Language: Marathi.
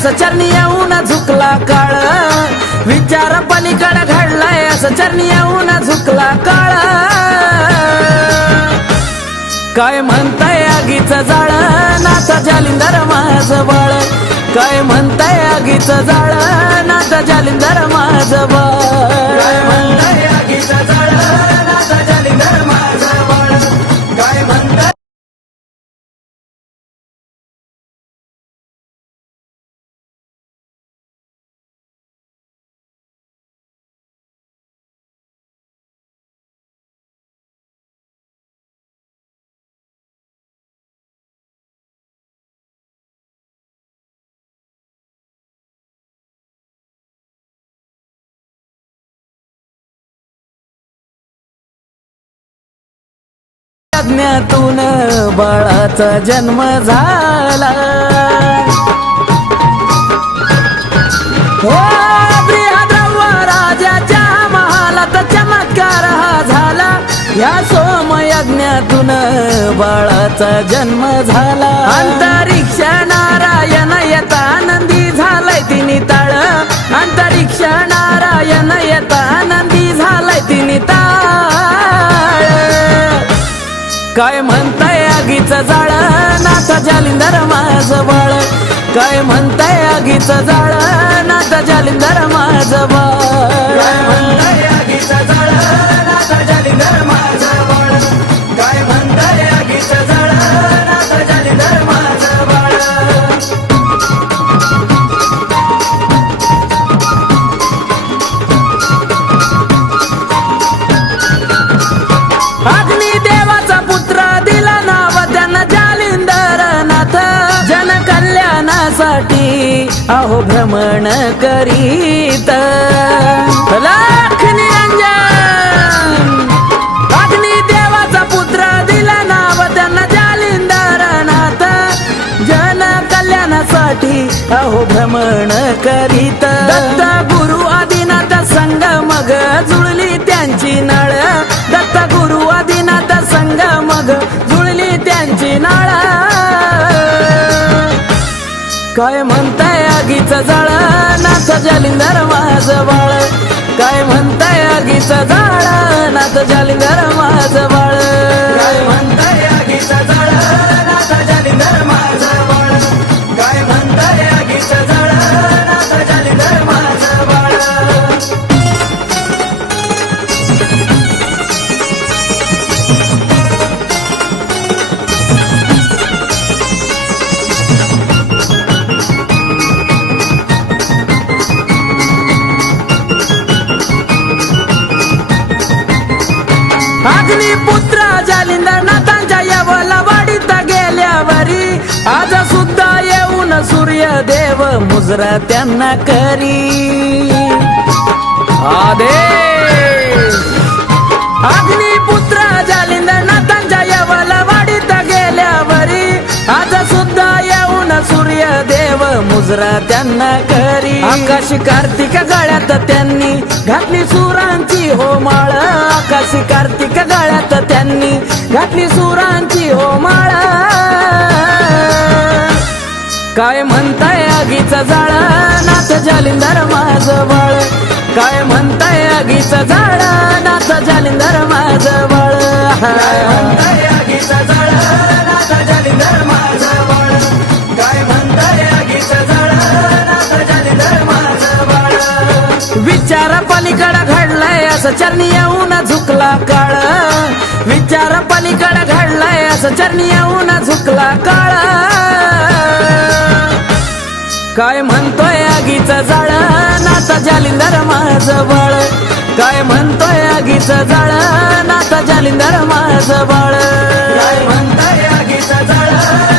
असं चरणी येऊन झुकला काळ, विचार पलीकडे घडलाय असं चरणी येऊन झुकला काळ. काय म्हणताय आगीचं जाळ नाथ जालिंदर माझं बाळ, काय म्हणताय आगीचं जाळ नाथ जालिंदर माझं बाळ. काय म्हणताय आगीचं जाळ नाथ जालिंदर माझं बाळ, काय म्हणताय. यज्ञातून बाळाचा जन्म झाला, हो बृहद्रव्य राजाच्या महालात चमत्कार हा झाला. या सोमयज्ञातून बाळाचा जन्म झाला. अंतरिक्ष नारायण येता आनंदी झालाय तिनी ताळ, अंतरिक्ष नारायण येता आनंदी झालाय तिनी ताळ. काय म्हणताय आगीचं जाळ नाथ जालिंदर माझं बाळ, काय म्हणताय आगीचं जाळ नाथ जालिंदर माझं बाळ. काय म्हणताय आगीचं जाळ नाथ जालिंदर माझं बाळ, काय म्हणताय आगीचं जाळ नाथ जालिंदर माझं बाळ. अग्नी देवाचा पुत्र दिला नाव त्यानं जालिंदर नाथ, जन कल्याणासाठी अहो भ्रमण करीत लाख निरंजन. अग्नी देवाचा पुत्र दिला नाव त्यानं जालिंदर नाथ, जन कल्याणासाठी अहो भ्रमण करीत. दत्त गुरु आदिनाथ संग मग जुळली त्यांची नाळ, दत्त गुरु आदिनाथ संग मग जुळली त्यांची नाळ. काय म्हणताय आगीचं जाळ नाथ जालिंदर माझं बाळ, काय म्हणताय आगीचं जाळ नाथ जालिंदर माझं बाळ. काय म्हणताय आगीचं जाळ नाथ जालिंदर माझं बाळ, काय म्हणताय आगीचं जाळ नाथ जालिंदर माझं बाळ. अग्निपुत्र जालिंदर नाथांच्या यवला वाडीत गेल्यावरी, आज सुद्धा येऊन सूर्यदेव मुजरा त्यांना करी आदेश. अग्निपुत्र जालिंदर नाथांच्या यवला वाडीत गेल्यावरी, आज सुद्धा येऊन सूर्यदेव मुजरा त्यांना करी. आकाशी कार्तिक गळ्यात त्यांनी घातली सुरांची हो माळ, आकाशी कार्तिक गळ्यात त्यांनी घातली सुरांची हो माळ. काय म्हणताय आगीचं जाळ नाथ जालिंदर माझं बाळ, काय म्हणताय आगीचं जाळ नाथ जालिंदर माझं बाळ. काय म्हणताय आगीचं जाळ नाथ जालिंदर माझं बाळ, काय म्हणताय आगीचं जाळ नाथ जालिंदर माझं बाळ. विचार पलीकडे घडलाय असं चरणी येऊन झुकला काळ, विचार पलीकडे घडलाय असं चरणी येऊन झुकला काळ. काय म्हणतोय आगीचं जाळ नाथ जालिंदर माझं बाळ, काय म्हणतोय आगीचं जाळ नाथ जालिंदर माझं बाळ. काय म्हणतोय आगीचं जाळ